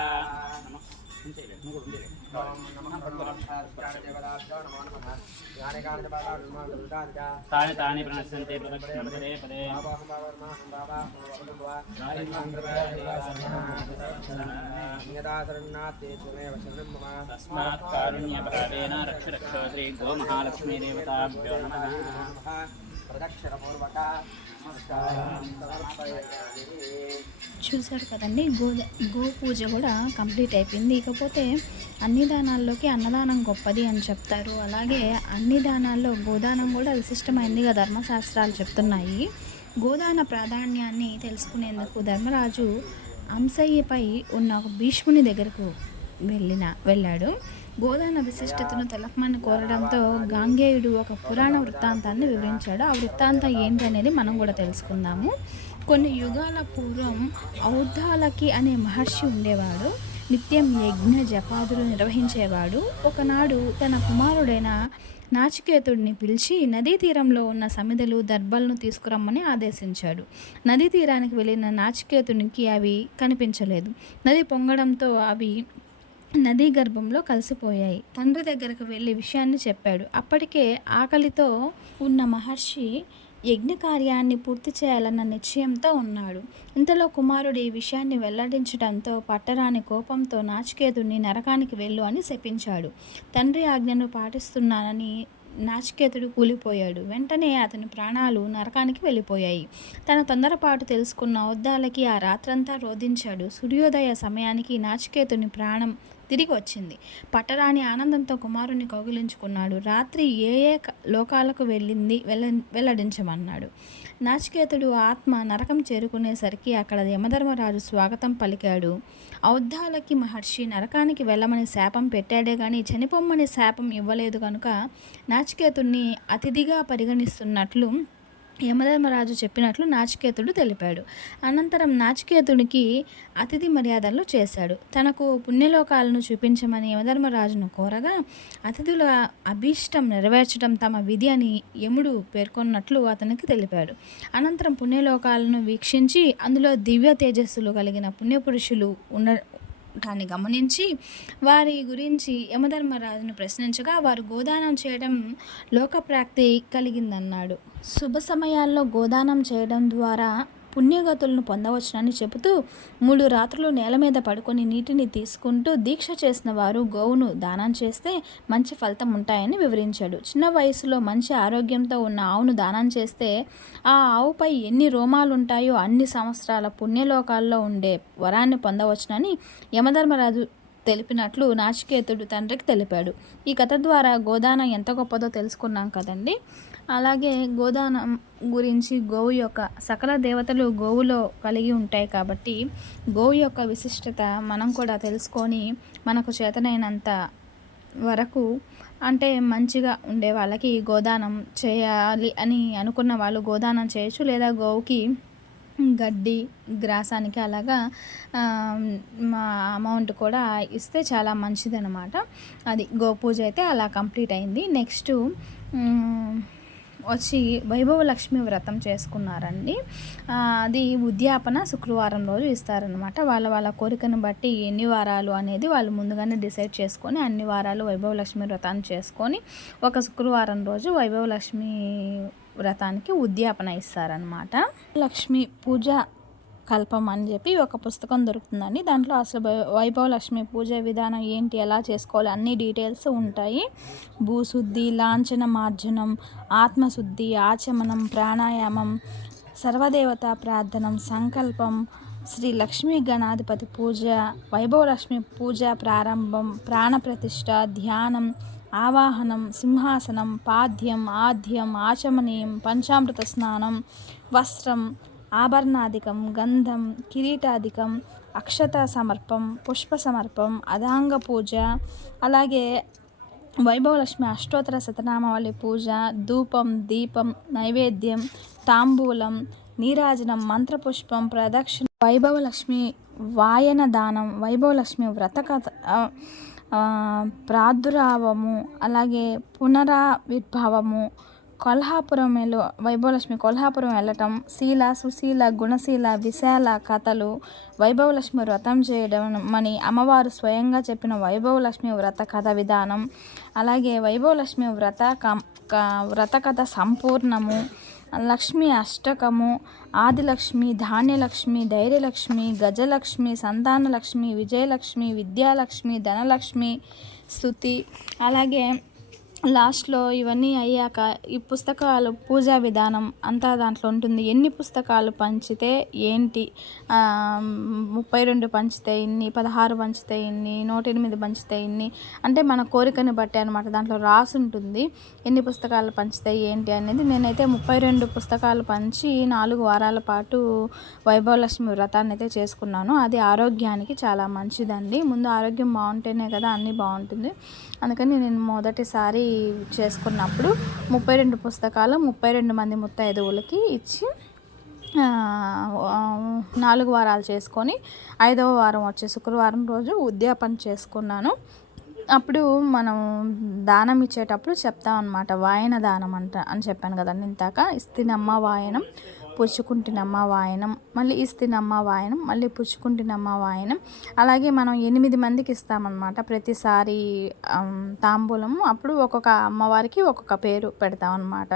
ओम नमः भगवत्पाददेवताभ्यो नमो नमः ज्ञानकाल तानि तानि प्रणश्यन्ते प्रदक्षिणं पदे पदे तस्मात् कारुण्यप्रभावेन रक्ष रक्ष श्री गोमहालक्ष्मीदेवताभ्यो नमः प्रदक्षिणपूर्वक చూశారు కదండి. గో పూజ కూడా కంప్లీట్ అయిపోయింది. ఇకపోతే అన్ని దానాల్లోకి అన్నదానం గొప్పది అని చెప్తారు. అలాగే అన్ని దానాల్లో గోదానం కూడా విశిష్టమైందిగా ధర్మశాస్త్రాలు చెప్తున్నాయి. గోదాన ప్రాధాన్యాన్ని తెలుసుకునేందుకు ధర్మరాజు అంశయ్యపై ఉన్న ఒక భీష్ముని దగ్గరకు వెళ్ళాడు. గోదాన విశిష్టతను తెలపమని కోరడంతో గాంగేయుడు ఒక పురాణ వృత్తాంతాన్ని వివరించాడు. ఆ వృత్తాంతం ఏంటి అనేది మనం కూడా తెలుసుకుందాము. కొన్ని యుగాల పూర్వం ఔద్దాలకి అనే మహర్షి ఉండేవాడు. నిత్యం యజ్ఞ జపాదులు నిర్వహించేవాడు. ఒకనాడు తన కుమారుడైన నాచికేతుడిని పిలిచి నదీ తీరంలో ఉన్న సమిధలు దర్భలను తీసుకురమ్మని ఆదేశించాడు. నదీ తీరానికి వెళ్ళిన నాచికేతునికి అవి కనిపించలేదు. నది పొంగడంతో అవి నదీ గర్భంలో కలిసిపోయాయి. తండ్రి దగ్గరకు వెళ్ళి విషయాన్ని చెప్పాడు. అప్పటికే ఆకలితో ఉన్న మహర్షి యజ్ఞకార్యాన్ని పూర్తి చేయాలన్న నిశ్చయంతో ఉన్నాడు. ఇంతలో కుమారుడు ఈ విషయాన్ని వెల్లడించడంతో పట్టరాని కోపంతో నాచికేతుడిని నరకానికి వెళ్ళు అని శపించాడు. తండ్రి ఆజ్ఞను పాటిస్తున్నానని నాచికేతుడు కూలిపోయాడు. వెంటనే అతని ప్రాణాలు నరకానికి వెళ్ళిపోయాయి. తన తొందరపాటు తెలుసుకున్న ఔద్దాలకి ఆ రాత్రంతా రోధించాడు. సూర్యోదయ సమయానికి నాచికేతుని ప్రాణం తిరిగి వచ్చింది. పట్టరాని ఆనందంతో కుమారుని కౌగిలించుకున్నాడు. రాత్రి ఏ లోకాలకు వెల్లడించమన్నాడు. నాచికేతుడు ఆత్మ నరకం చేరుకునేసరికి అక్కడ యమధర్మరాజు స్వాగతం పలికాడు. ఔద్దాలకి మహర్షి నరకానికి వెళ్ళమని శాపం పెట్టాడే కానీ చనిపోమ్మని శాపం ఇవ్వలేదు కనుక నాచికేతుడిని అతిథిగా పరిగణిస్తున్నట్లు యమధర్మరాజు చెప్పినట్లు నాచికేతుడు తెలిపాడు. అనంతరం నాచికేతుడికి అతిథి మర్యాదలు చేశాడు. తనకు పుణ్యలోకాలను చూపించమని యమధర్మరాజును కోరగా అతిథుల అభీష్టం నెరవేర్చడం తమ విధి అని యముడు పేర్కొన్నట్లు అతనికి తెలిపాడు. అనంతరం పుణ్యలోకాలను వీక్షించి అందులో దివ్య తేజస్సులు కలిగిన పుణ్యపురుషులు దాన్ని గమనించి వారి గురించి యమధర్మరాజును ప్రశ్నించగా వారు గోదానం చేయడం లోకప్రాప్తి కలిగిందన్నాడు. శుభ సమయాల్లో గోదానం చేయడం ద్వారా పుణ్యగతులను పొందవచ్చునని చెబుతూ 3 రాత్రులు నేల మీద పడుకొని నీటిని తీసుకుంటూ దీక్ష చేసిన వారు గోవును దానం చేస్తే మంచి ఫలితం ఉంటాయని వివరించాడు. చిన్న వయసులో మంచి ఆరోగ్యంతో ఉన్న ఆవును దానం చేస్తే ఆ ఆవుపై ఎన్ని రోమాలు ఉంటాయో అన్ని సంవత్సరాల పుణ్యలోకాల్లో ఉండే వరాన్ని పొందవచ్చునని యమధర్మరాజు తెలిపినట్లు నాచికేతుడు తండ్రికి తెలిపాడు. ఈ కథ ద్వారా గోదానం ఎంత గొప్పదో తెలుసుకున్నాం కదండి. అలాగే గోదానం గురించి గోవు యొక్క సకల దేవతలు గోవులో కలిగి ఉంటాయి కాబట్టి గోవు యొక్క విశిష్టత మనం కూడా తెలుసుకొని మనకు చేతనైనంత వరకు అంటే మంచిగా ఉండే వాళ్ళకి గోదానం చేయాలి అని అనుకున్న వాళ్ళు గోదానం చేయొచ్చు, లేదా గోవుకి గడ్డి గ్రాసానికి అలాగా మా అమౌంట్ కూడా ఇస్తే చాలా మంచిదన్నమాట. అది గోపూజ అయితే అలా కంప్లీట్ అయింది. నెక్స్ట్ వచ్చి వైభవ లక్ష్మి వ్రతం చేసుకున్నారండి. అది ఉద్యాపన శుక్రవారం రోజు ఇస్తారనమాట. వాళ్ళ కోరికను బట్టి ఎన్ని వారాలు అనేది వాళ్ళు ముందుగానే డిసైడ్ చేసుకొని అన్ని వారాలు వైభవ లక్ష్మి వ్రతాన్ని చేసుకొని ఒక శుక్రవారం రోజు వైభవ లక్ష్మి వ్రతానికి ఉద్యాపన ఇస్తారనమాట. లక్ష్మి పూజ కల్పం అని చెప్పి ఒక పుస్తకం దొరుకుతుందండి. దాంట్లో అసలు వైభవ లక్ష్మి పూజ విధానం ఏంటి, ఎలా చేసుకోవాలి అన్ని డీటెయిల్స్ ఉంటాయి. భూశుద్ధి, లాంఛన మార్జనం, ఆత్మశుద్ధి, ఆచమనం, ప్రాణాయామం, సర్వదేవత ప్రార్థనం, సంకల్పం, శ్రీ లక్ష్మీ గణాధిపతి పూజ, వైభవ లక్ష్మి పూజ ప్రారంభం, ప్రాణప్రతిష్ఠ, ధ్యానం, ఆవాహనం, సింహాసనం, పాద్యం, ఆద్యం, ఆచమనీయం, పంచామృత స్నానం, వస్త్రం, ఆభరణాధికం, గంధం, కిరీటాధికం, అక్షత సమర్పం, పుష్ప సమర్పం, అదాంగ పూజ, అలాగే వైభవలక్ష్మి అష్టోత్తర శతనామావళి పూజ, ధూపం, దీపం, నైవేద్యం, తాంబూలం, నీరాజనం, మంత్రపుష్పం, ప్రదక్షిణ, వైభవలక్ష్మి వాయన దానం, వైభవలక్ష్మి వ్రతకథ ప్రాదుర్భావము, అలాగే పునరావిర్భావము, వైభవలక్ష్మి కొల్హాపురం వెళ్ళటం, శీల, సుశీల, గుణశీల, విశాల కథలు, వైభవలక్ష్మి వ్రతం చేయడం అని అమ్మవారు స్వయంగా చెప్పిన వైభవలక్ష్మి వ్రత కథ విధానం, అలాగే వైభవలక్ష్మి వ్రత కథ సంపూర్ణము, లక్ష్మి అష్టకము, ఆదిలక్ష్మి, ధాన్యలక్ష్మి, ధైర్యలక్ష్మి, గజలక్ష్మి, సంతానలక్ష్మి, విజయలక్ష్మి, విద్యాలక్ష్మి, ధనలక్ష్మి స్తుతి, అలాగే లాస్ట్లో ఇవన్నీ అయ్యాక ఈ పుస్తకాలు పూజా విధానం అంతా దాంట్లో ఉంటుంది. ఎన్ని పుస్తకాలు పంచితే ఏంటి, 32 పంచితే ఇన్ని, 16 పంచితే ఇన్ని, 108 పంచితే ఇన్ని, అంటే మన కోరికని బట్టి అనమాట. దాంట్లో రాసి ఉంటుంది ఎన్ని పుస్తకాలు పంచితే ఏంటి అనేది. నేనైతే 32 పుస్తకాలు పంచి 4 వారాల పాటు వైభవలక్ష్మి వ్రతాన్ని అయితే చేసుకున్నాను. అది ఆరోగ్యానికి చాలా మంచిదండి. ముందు ఆరోగ్యం బాగుంటేనే కదా అన్నీ బాగుంటుంది. అందుకని నేను మొదటిసారి చేసుకున్నప్పుడు 32 పుస్తకాలు 32 మంది ముత్తైదువులకి ఇచ్చి 4 వారాలు చేసుకొని 5వ వారం వచ్చే శుక్రవారం రోజు ఉద్యాపన చేసుకున్నాను. అప్పుడు మనం దానం ఇచ్చేటప్పుడు చెప్తాం అన్నమాట. వాయన దానం అని చెప్పాను కదండి ఇంతాక. ఇస్తినమ్మ వాయనం, పుచ్చుకుంటినమ్మ వాయనం, మళ్ళీ ఇస్తినమ్మ వాయనం, మళ్ళీ పుచ్చుకుంటినమ్మ వాయనం. అలాగే మనం 8 మందికి ఇస్తామన్నమాట ప్రతిసారి తాంబూలము. అప్పుడు ఒక్కొక్క అమ్మవారికి ఒక్కొక్క పేరు పెడతాం అన్నమాట.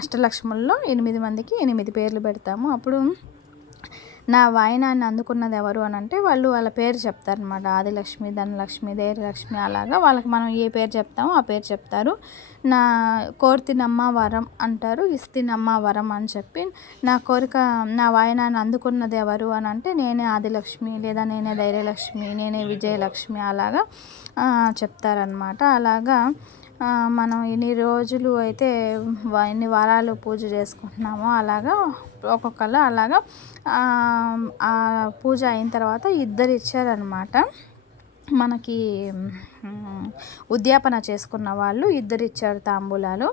అష్టలక్ష్ముల్లో 8 మందికి 8 పేర్లు పెడతాము. అప్పుడు నా వాయనాన్ని అందుకున్నది ఎవరు అని అంటే వాళ్ళు వాళ్ళ పేరు చెప్తారనమాట. ఆదిలక్ష్మి, ధనలక్ష్మి, ధైర్యలక్ష్మి, అలాగా వాళ్ళకి మనం ఏ పేరు చెప్తామో ఆ పేరు చెప్తారు. నా కోర్తినమ్మ వరం అంటారు, ఇస్తినమ్మ వరం అని చెప్పి నా వాయనాన్ని అందుకున్నది ఎవరు అని అంటే నేనే ఆదిలక్ష్మి, లేదా నేనే ధైర్యలక్ష్మి, నేనే విజయలక్ష్మి, అలాగా చెప్తారనమాట. అలాగా మనం ఎన్ని రోజులు అయితే ఎన్ని వారాలు పూజ చేసుకుంటున్నామో అలాగా ఒక్కొక్కరు అలాగా ఆ పూజ అయిన తర్వాత 2 ఇచ్చారనమాట. మనకి ఉద్యాపన చేసుకున్న వాళ్ళు 2 ఇచ్చారు తాంబూలాలు.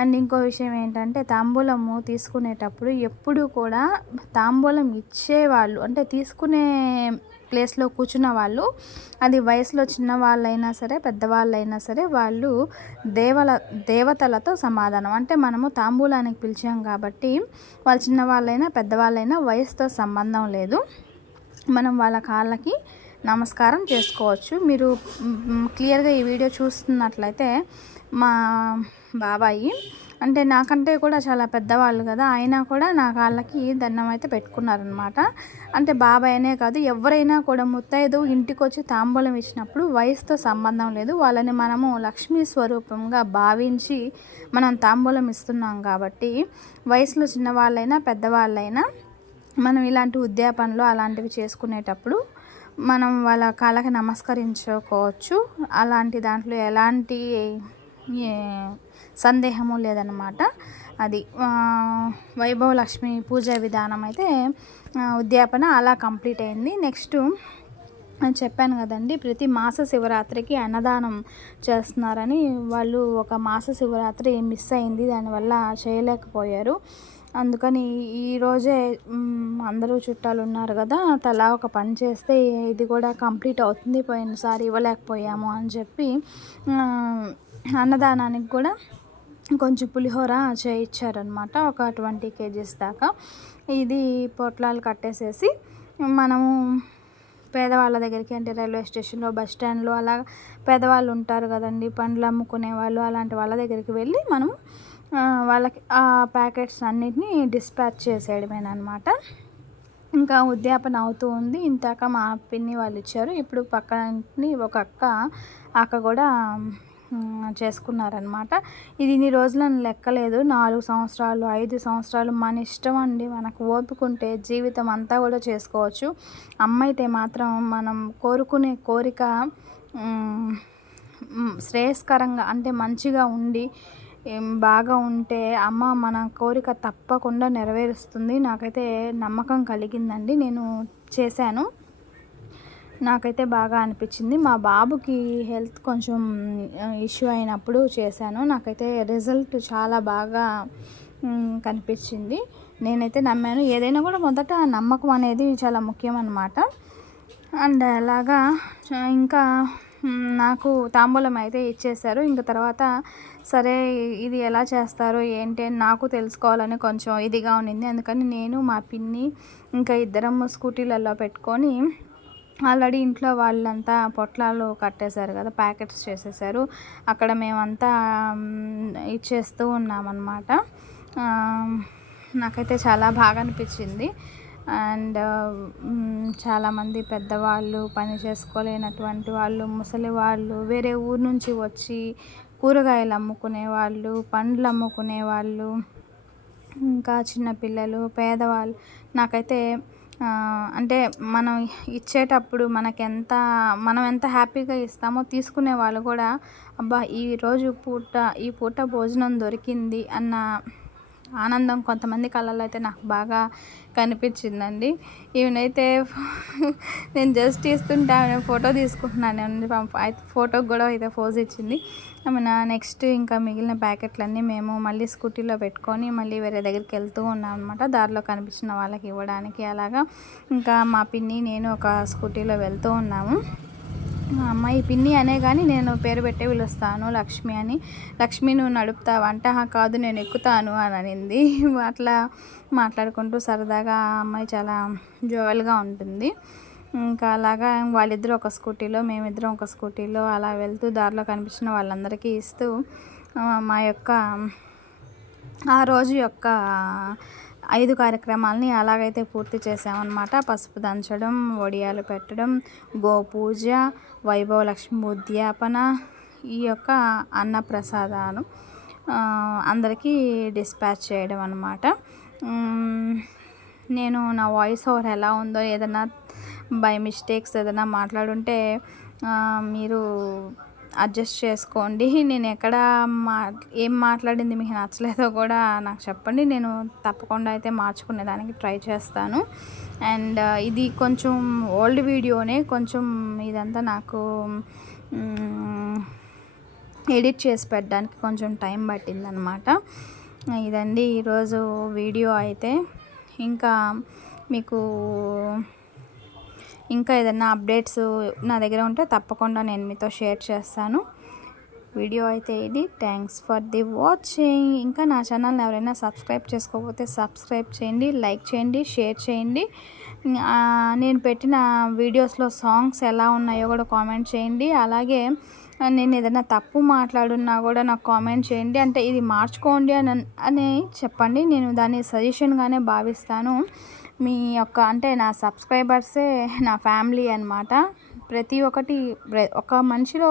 అండ్ ఇంకో విషయం ఏంటంటే తాంబూలము తీసుకునేటప్పుడు ఎప్పుడు కూడా తాంబూలం ఇచ్చేవాళ్ళు అంటే తీసుకునే ప్లేస్లో కూర్చున్న వాళ్ళు, అది వయసులో చిన్నవాళ్ళైనా సరే పెద్దవాళ్ళైనా సరే, వాళ్ళు దేవతలతో సమాధానం. అంటే మనము తాంబూలానికి పిలిచాం కాబట్టి వాళ్ళు చిన్నవాళ్ళైనా పెద్దవాళ్ళైనా వయసుతో సంబంధం లేదు. మనం వాళ్ళ కాళ్ళకి నమస్కారం చేసుకోవచ్చు. మీరు క్లియర్గా ఈ వీడియో చూస్తున్నట్లయితే మా బాబాయి అంటే నాకంటే కూడా చాలా పెద్దవాళ్ళు కదా, అయినా కూడా నా కాళ్ళకి దండం అయితే పెట్టుకున్నారనమాట. అంటే బాబాయ్ అనే కాదు, ఎవరైనా కూడా ముత్తైదు ఇంటికి వచ్చి తాంబూలం ఇచ్చినప్పుడు వయసుతో సంబంధం లేదు. వాళ్ళని మనము లక్ష్మీ స్వరూపంగా భావించి మనం తాంబూలం ఇస్తున్నాం కాబట్టి వయసులో చిన్నవాళ్ళైనా పెద్దవాళ్ళైనా మనం ఇలాంటి ఉద్యాపనలు అలాంటివి చేసుకునేటప్పుడు మనం వాళ్ళ కాళ్ళకి నమస్కరించుకోవచ్చు. అలాంటి దాంట్లో ఎలాంటి సందేహము లేదన్నమాట. అది వైభవ లక్ష్మి పూజ విధానం అయితే ఉద్యాపన అలా కంప్లీట్ అయింది. నెక్స్ట్ అని చెప్పాను కదండి, ప్రతి మాస శివరాత్రికి అన్నదానం చేస్తున్నారని. వాళ్ళు ఒక మాస శివరాత్రి మిస్ అయింది, దానివల్ల చేయలేకపోయారు. అందుకని ఈరోజే అందరూ చుట్టాలు ఉన్నారు కదా, తలా ఒక పని చేస్తే ఇది కూడా కంప్లీట్ అవుతుంది, పోయినసారి ఇవ్వలేకపోయాము అని చెప్పి అన్నదానానికి కూడా కొంచెం పులిహోర చేయించారనమాట, ఒక 20 kgs దాకా. ఇది పొట్లాలు కట్టేసేసి మనము పేదవాళ్ళ దగ్గరికి, అంటే రైల్వే స్టేషన్లో, బస్ స్టాండ్లో అలా పేదవాళ్ళు ఉంటారు కదండి, పండ్లు అమ్ముకునే వాళ్ళు, అలాంటి వాళ్ళ దగ్గరికి వెళ్ళి మనము వాళ్ళకి ఆ ప్యాకెట్స్ అన్నిటినీ డిస్పాచ్ చేసేయడమేనమాట. ఇంకా ఉద్యాపన అవుతూ ఉంది. ఇంతాక మా పిన్ని వాళ్ళు ఇచ్చారు. ఇప్పుడు పక్కన ఒక అక్క కూడా చేసుకున్నారనమాట. ఇది ఇన్ని రోజులని లెక్కలేదు, 4 సంవత్సరాలు 5 సంవత్సరాలు, మన ఇష్టం అండి. మనకు ఓపిక ఉంటే జీవితం అంతా కూడా చేసుకోవచ్చు. అమ్మ అయితే మాత్రం మనం కోరుకునే కోరిక శ్రేయస్కరంగా, అంటే మంచిగా ఉండి బాగా ఉంటే అమ్మ మన కోరిక తప్పకుండా నెరవేరుస్తుంది. నాకైతే నమ్మకం కలిగిందండి, నేను చేశాను, నాకైతే బాగా అనిపించింది. మా బాబుకి హెల్త్ కొంచెం ఇష్యూ అయినప్పుడు చేశాను, నాకైతే రిజల్ట్ చాలా బాగా కనిపించింది. నేనైతే నమ్మాను. ఏదైనా కూడా మొదట నమ్మకం అనేది చాలా ముఖ్యం అన్నమాట. అండ్ అలాగా ఇంకా నాకు తాంబూలం అయితే ఇచ్చేశారు. ఇంక తర్వాత సరే ఇది ఎలా చేస్తారో ఏంటి అని నాకు తెలుసుకోవాలని కొంచెం ఇదిగా ఉన్నింది. అందుకని నేను, మా పిన్ని, ఇంకా ఇద్దరం స్కూటీలలో పెట్టుకొని, ఆల్రెడీ ఇంట్లో వాళ్ళంతా పొట్లాలు కట్టేశారు కదా, ప్యాకెట్స్ చేసేసారు. అక్కడ మేమంతా ఇచ్చేస్తూ ఉన్నామన్నమాట. నాకైతే చాలా బాగా అనిపించింది. అండ్ చాలామంది పెద్దవాళ్ళు, పని చేసుకోలేనటువంటి వాళ్ళు, ముసలి వాళ్ళు, వేరే ఊరు నుంచి వచ్చి కూరగాయలు అమ్ముకునే వాళ్ళు, పండ్లు అమ్ముకునే వాళ్ళు, ఇంకా చిన్నపిల్లలు, పేదవాళ్ళు, నాకైతే అంటే మనం ఇచ్చేటప్పుడు మనం ఎంత హ్యాపీగా ఇస్తామో, తీసుకునే వాళ్ళు కూడా అబ్బా ఈ పూట భోజనం దొరికింది అన్న ఆనందం కొంతమంది కళ్ళల్లో అయితే నాకు బాగా కనిపించిందండి. ఈవెనైతే నేను జస్ట్ ఇస్తుంటే ఫోటో తీసుకుంటున్నాను, అయితే ఫోటోకి కూడా అయితే పోజ్ ఇచ్చింది. నెక్స్ట్ ఇంకా మిగిలిన ప్యాకెట్లన్నీ మేము మళ్ళీ స్కూటీలో పెట్టుకొని మళ్ళీ వేరే దగ్గరికి వెళ్తూ ఉన్నాం అనమాట, దారిలో కనిపించిన వాళ్ళకి ఇవ్వడానికి. అలాగా ఇంకా మా పిన్ని, నేను ఒక స్కూటీలో వెళ్తూ ఉన్నాము. మా అమ్మాయి పిన్ని అనే కానీ నేను పేరు పెట్టే పిలుస్తాను, లక్ష్మి అని. లక్ష్మి నువ్వు నడుపుతావంట, కాదు నేను ఎక్కుతాను అని అనింది. అట్లా మాట్లాడుకుంటూ సరదాగా అమ్మాయి చాలా జోవల్గా ఉంటుంది. ఇంకా అలాగా వాళ్ళిద్దరూ ఒక స్కూటీలో, మేమిద్దరం ఒక స్కూటీలో అలా వెళ్తూ దారిలో కనిపించిన వాళ్ళందరికీ ఇస్తూ మా యొక్క ఆ రోజు యొక్క 5 కార్యక్రమాలని అలాగైతే పూర్తి చేసామన్నమాట. పసుపు దంచడం, వడియాలు పెట్టడం, గోపూజ, వైభవలక్ష్మి ఉద్యాపన, ఈ యొక్క అన్నప్రసాదాలు అందరికీ డిస్పాచ్ చేయడం అన్నమాట. నేను నా వాయిస్ ఓవర్ ఎలా ఉందో, ఏదైనా బై మిస్టేక్స్ ఏదైనా మాట్లాడుంటే మీరు అడ్జస్ట్ చేసుకోండి. నేను ఎక్కడ ఏం మాట్లాడింది మీకు నచ్చలేదో కూడా నాకు చెప్పండి, నేను తప్పకుండా అయితే మార్చుకునేదానికి ట్రై చేస్తాను. అండ్ ఇది కొంచెం ఓల్డ్ వీడియోనే, కొంచెం ఇదంతా నాకు ఎడిట్ చేసి పెట్టడానికి కొంచెం టైం పట్టిందనమాట. ఇదండి ఈరోజు వీడియో అయితే. ఇంకా మీకు ఇంకా ఏదైనా అప్డేట్స్ నా దగ్గర ఉంటే తప్పకుండా నేను మీతో షేర్ చేస్తాను. వీడియో అయితే ఇది. Thanks for the watching. ఇంకా నా ఛానల్ని ఎవరైనా సబ్స్క్రైబ్ చేసుకోకపోతే సబ్స్క్రైబ్ చేయండి, లైక్ చేయండి, షేర్ చేయండి. నేను పెట్టిన వీడియోస్లో సాంగ్స్ ఎలా ఉన్నాయో కూడా కామెంట్ చేయండి. అలాగే నేను ఏదైనా తప్పు మాట్లాడున్నా కూడా నాకు కామెంట్ చేయండి, అంటే ఇది మార్చుకోండి అని చెప్పండి. నేను దాన్ని సజెషన్గానే భావిస్తాను. మీ యొక్క అంటే నా సబ్స్క్రైబర్సే నా ఫ్యామిలీ అన్నమాట. ప్రతి ఒక్కటి ఒక మనిషిలో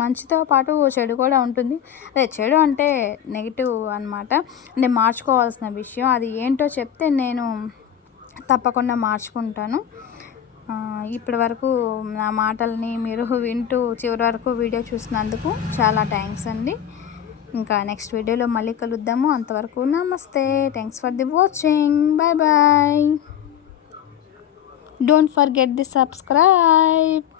మంచితో పాటు చెడు కూడా ఉంటుంది. అదే చెడు అంటే నెగిటివ్ అన్నమాట, అంటే మార్చుకోవాల్సిన విషయం. అది ఏంటో చెప్తే నేను తప్పకుండా మార్చుకుంటాను. ఇప్పటి వరకు నా మాటల్ని మీరు వింటూ చివరి వరకు వీడియో చూసినందుకు చాలా థ్యాంక్స్ అండి. ఇంకా నెక్స్ట్ వీడియోలో మళ్ళీ కలుద్దాము. అంతవరకు నమస్తే. Thanks for the watching. Bye bye. Don't forget to subscribe.